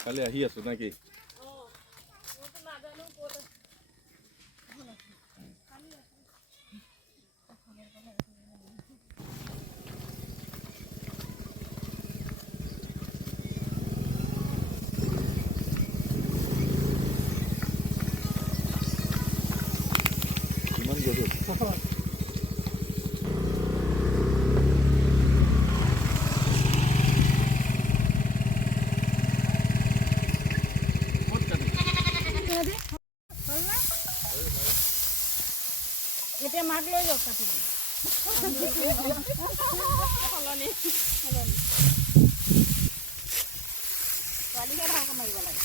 কালি আহি আছো নাকি ইমান গধুৰ এতিয়া মাক লৈ যাওক কাটিব সলনি ছোৱালীকে ভালকৈ মাৰিব লাগে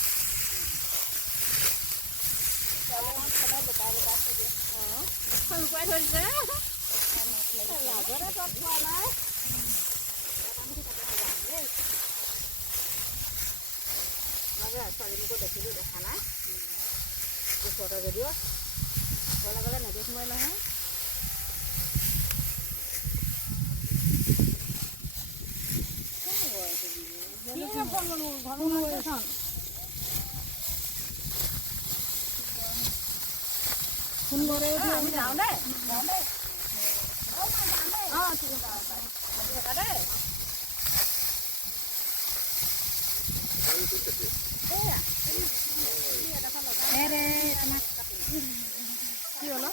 লুকাই থৈ দিছে আগতে তত পোৱা নাই ছোৱালীকো দেখিলোঁ দেখা নাই ওচৰতে যদিও ঘৰলৈ গ'লে নেদেখোঁৱে নহয় ফোন কৰে আমি যাওঁ দেই অঁ ঠিক আছে দেই কি হ'ল